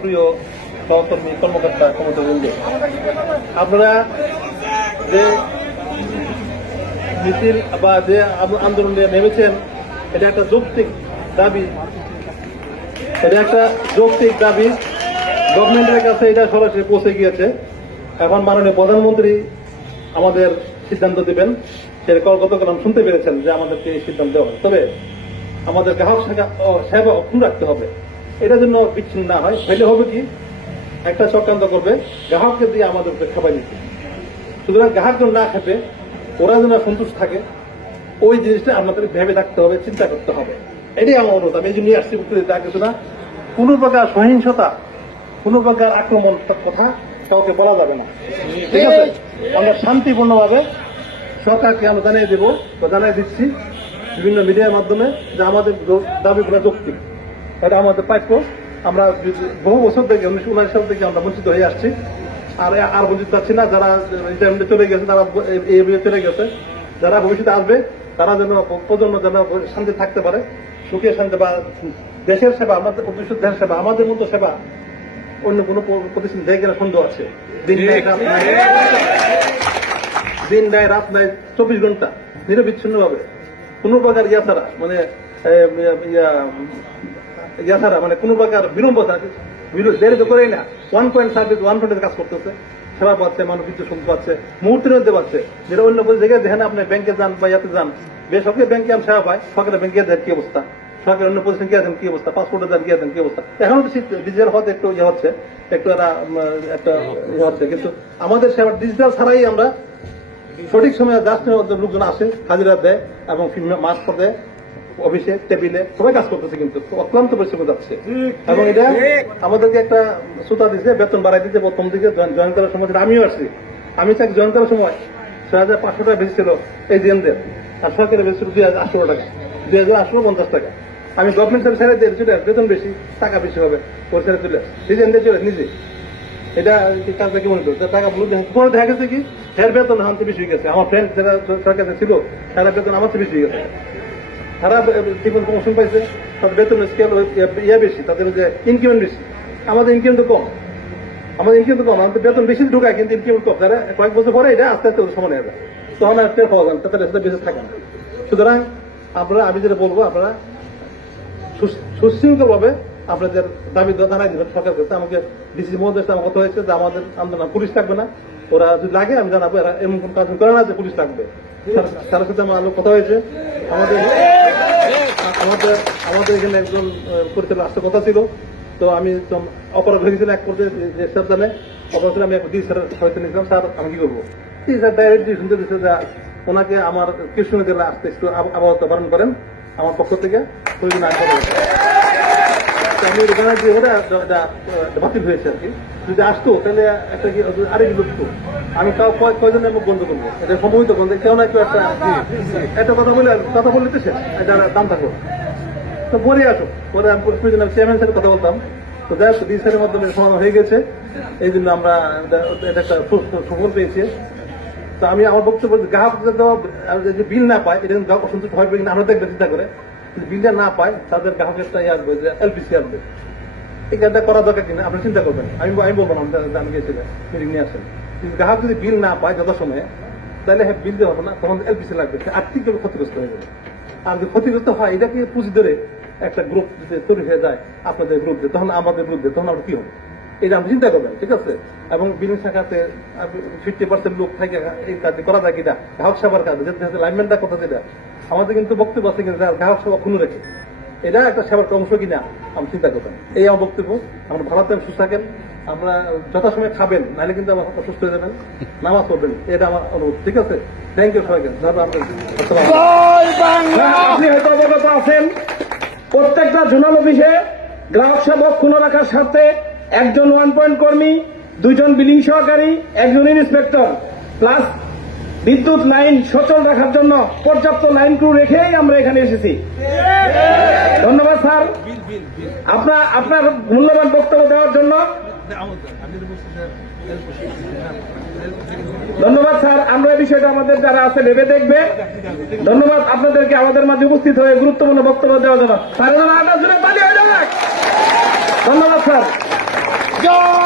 প্রিয় সহকর্মী কর্মকর্তা ক্ষমতাবৃন্দ, আপনারা যে মিছিল বা যে আন্দোলনে নেমেছেন, এটা একটা যৌক্তিক দাবি। গভর্নমেন্টের কাছে এটা সরাসরি পৌঁছে গিয়েছে। এখন মাননীয় প্রধানমন্ত্রী আমাদের সিদ্ধান্ত দেবেন। সেটা গতকাল শুনতে পেরেছেন যে আমাদেরকে এই সিদ্ধান্ত দেওয়া হয়। তবে আমাদের গ্রাহক সেবা অক্ষুণ্ণ রাখতে হবে। এটার জন্য বিচ্ছিন্ন না হয়, ফেলে হবে কি একটা চক্রান্ত করবে গ্রাহককে দিয়ে আমাদেরকে খাবার নিতে। সুতরাং গ্রাহক যেন না খেপে, ওরা যেন সন্তুষ্ট থাকে, ওই জিনিসটা আমাদের ভেবে থাকতে হবে, চিন্তা করতে হবে। এটাই আমার অনুরোধ। আমি এই জন্য আসছি তা কিছু না। কোন প্রকার সহিংসতা, কোন প্রকার আক্রমণ কথা কাউকে বলা যাবে না, ঠিক আছে? আমরা শান্তিপূর্ণভাবে সরকারকে আমরা জানিয়ে দেবো বা জানিয়ে দিচ্ছি বিভিন্ন মিডিয়ার মাধ্যমে যে আমাদের দাবিগুলো যৌক্তিক, এটা আমাদের প্রাপ্য। আমরা বহু বছর থেকে 1979 সাল থেকে আমরা বঞ্চিত হয়ে আসছি, আর বঞ্চিত পাচ্ছি না। যারা রিটায়ারমেন্টে চলে গেছে, তারা এই চলে গেছে, যারা ভবিষ্যতে আসবে তারা যেন প্রজন্ম যেন শান্তি থাকতে পারে, সুখে শান্তি, বা দেশের সেবা, আমাদের ভবিষ্যৎ দেশের সেবা, আমাদের মতো সেবা অন্য কোন প্রতিষ্ঠান দেয় কিনা সন্দেহ আছে। দিন নাই রাত নাই 24 ঘন্টা নিরবিচ্ছিন্ন ভাবে কোন প্রকার মানে কোন প্রকার বিলম্ব দেরি তো করেই না। 1.5 কাজ করতেছে, সেবা পাচ্ছে, মানুষ কিছু শুনতে পাচ্ছে, মুহূর্তের মধ্যে পাচ্ছে, যেটা অন্য কোনো জায়গায় দেখেন। আপনি ব্যাংকে যান বা ইয়াতে যান, বেসরকারি ব্যাংকে আমি সেবা পাই, সরকারি ব্যাংকে দেন কি অবস্থা, সরকারি অন্য প্রতিষ্ঠান গিয়ে দেন কি অবস্থা, পাসপোর্টে দেন গিয়ে দেন কি অবস্থা। এখন ডিজিটাল হতে একটু ইয়ে হচ্ছে, একটু একটা ইয়ে হচ্ছে, কিন্তু আমাদের সেবা ডিজিটাল ছাড়াই আমরা সঠিক সময়ে যাচ্ছেন, লোকজন আসে, হাজিরা দেয় এবং মাস্ক দেয়, অফিসে টেবিলে সবাই কাজ করতেছে, কিন্তু অক্লান্ত পরিশ্রম যাচ্ছে। এবং এটা আমাদেরকে একটা সুতা দিচ্ছে, বেতন বাড়াই দিচ্ছে প্রথম দিকে জয়েন করার সময়। আমিও আসছি, আমি চাকরি জয়েন করার সময় 6,500 টাকা বেশি ছিল এই জিএনদের, আর সরকারের বেশি ছিল 2,800 টাকা, 2,850 টাকা। আমি গভর্নমেন্ট ছেড়ে দিয়ে চলে আসি, বেতন বেশি, টাকা বেশি হবে, ওর ছেড়ে চলে আসি, ডিজাইনদের চলে নিজে। এটা কাজটা কি মনে করছে, টাকা বলে পরে দেখা গেছে কি হের বেতন হাতে বেশি হয়ে গেছে। আমার ফ্রেন্ড যারা সরকারে ছিল, তারা বেতন আমার চেয়ে বেশি হয়ে গেছে। তারা জীবন প্রমোশন পাইছে, তাদের বেতনের স্কেল বেশি, তাদের যে ইনক্রিমেন্ট বেশি। আমাদের ইনক্রিমেন্ট তো কম, আমাদের বেতন বেশি ঢুকায়, কিন্তু ইনক্রিমেন্ট কম। তারা কয়েক বছর পরে এটা আস্তে আস্তে সমান হয়ে যায়, তখন আর টের পাওয়া যায় না, তাদের সেটা বেঁচে থাকে না। সুতরাং আমি যেটা বলবো, আপনারা সুশৃঙ্খল ভাবে আপনাদের দাবি জানাই দিবেন সরকার কাছে। আমাকে ডিসি মহোদয় আমার কথা হয়েছে যে আমাদের আন্দোলন পুলিশ থাকবে না, ওরা যদি লাগে আমি জানাবো, এরা এমন কোন কাজ করে না যে পুলিশ থাকবে। তার সাথে আমার কথা হয়েছে। আমাদের এখানে একজন পরিচালক আসতে কথা ছিল, তো আমি অপরাধ হয়ে গেছিলাম এক পর্যায়ে, যে স্যার জানে অপরাধ ছিল। আমি ডিসি স্যারের হয়তো নিয়েছিলাম, স্যার আমি কি করবো, স্যার ডাইরেক্ট শুনতে দিচ্ছে যে ওনাকে আমার কৃষ্ণ জেলা আসতে একটু আবহাওয়া বারণ করেন আমার পক্ষ থেকে, প্রয়োজন আইন আমি জানাই যে ওটা বাতিল হয়েছে আর কি। যদি আসতো তাহলে একটা কি আরেক ঢুকতো, আমি তাও কয়জনে বন্ধ করবো, এটা সম্ভবিত বন্ধ। কেউ না কেউ একটা কথা বললে তো শেষ, এটা দাম থাকলো তো পরে আসো। পরে আমি প্রয়োজন চেয়ারম্যান সাথে কথা বলতাম, তো যাই হোক ডিসির মাধ্যমে সমাধান হয়ে গেছে। এই জন্য আমরা এটা একটা সফল পেয়েছি। তো আমি আমার বক্তব্য, গ্রাহক যদি বিল না পায়, এটা গ্রাহক অসন্তুষ্ট হবে কিনা আমরা দেখবেন চিন্তা করে। বিলটা না পায়, তাদের গ্রাহকের আসবে যে এলপিসি আসবে, এই কাজটা করা দরকার কিনা আপনি চিন্তা করবেন। আমি বলবো আমি গিয়েছিলাম মিটিং নিয়ে আসেন, গ্রাহক যদি বিল না পায় যথাসময়ে, তাহলে বিল দেওয়া হবে না, তখন এলপিসি লাগবে, আর্থিকভাবে ক্ষতিগ্রস্ত হয়ে যাবে। আর যদি ক্ষতিগ্রস্ত হয়, এটাকে পুঁজি ধরে একটা গ্রুপ যদি তৈরি হয়ে যায় আপনাদের বিরুদ্ধে, তখন আমাদের বিরুদ্ধে, তখন আমরা কি হবে, এটা আপনি চিন্তা করবেন, ঠিক আছে? এবং বিলিং শাখাতে 50% লোক থেকে এই কাজ করা যায় কিনা, গ্রাহক সেবার কাজে যেতে লাইনম্যানটা কথা, যেটা আমাদের কিন্তু বক্তব্য আছে কিনা গ্রাহক সেবা ক্ষুণ্ণ রেখে, এটা একটা সেবার অংশ কিনা আমি চিন্তা করবেন। এই আমার বক্তব্য। আমরা ভালো থাকেন, সুস্থ থাকেন, আমরা যথাসময়ে খাবেন, নাহলে কিন্তু আমার অসুস্থ হয়ে যাবেন, নামাজ পড়বেন, এটা আমার অনুরোধ, ঠিক আছে? থ্যাংক ইউ সবাইকে। আপনি হয়তো অবগত আছেন, প্রত্যেকটা জোনাল অফিসে গ্রাহক সেবা অক্ষুণ্ণ রাখার স্বার্থে একজন 1 পয়েন্ট কর্মী, 2 জন বিলিং সহকারী, 1 জন ইন্সপেক্টর, প্লাস বিদ্যুৎ লাইন সচল রাখার জন্য পর্যাপ্ত লাইন ক্রু রেখেই আমরা এখানে এসেছি। ধন্যবাদ স্যার, আপনার মূল্যবান বক্তব্য দেওয়ার জন্য। ধন্যবাদ স্যার, আমরা এই বিষয়টা আমাদের যারা আছে ভেবে দেখবে। ধন্যবাদ আপনাদেরকে আমাদের মাঝে উপস্থিত হয়ে গুরুত্বপূর্ণ বক্তব্য দেওয়ার জন্য। ধন্যবাদ স্যার। জয়